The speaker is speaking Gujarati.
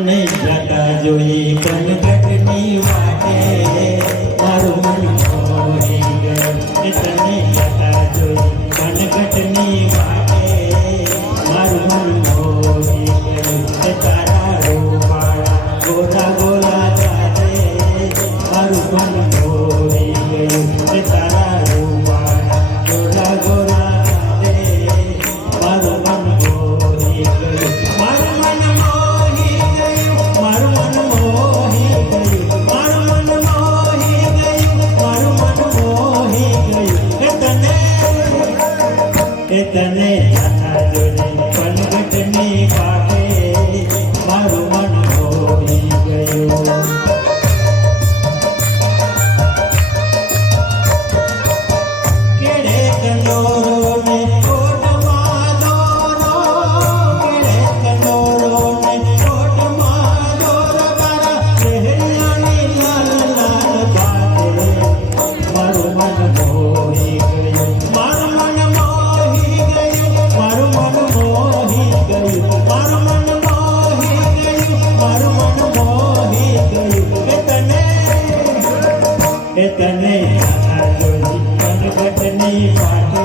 તને જતા જોઈ કનકટની વાટે મારું મન મોહી ગયું તને જતા જોઈ કનકટની વાટે મારું મન મોહી ગયું તારા રૂપાળા ગોરા ગોરા ચાલે મારું મન મોહી ગયું તારા રૂપાળા ગોરા ગોરા ચાલે મારું મન મોહી ગયું મારું મન મોહી ગયું મારું મન મોહી ગયું મારું મન મોહી ગયું મારું મન મોહી ગયું તને જાતા જોઈ પલગટની વાટે મારું મન મોહી ગયું કેડે કંદોરો ને કોટમાં દોરો કેડે કંદોરો ને કોટમાં દોરો તારા ચહેરાની લાલ લાલ બાતે મારું મન મોહી ગયું મારું મન મોહી ગયું મારું મન મોહી ગયું મારું મન મોહી ગયું મારું મન મોહી ગયું તને જાતા જોઈ કનકટની વાટે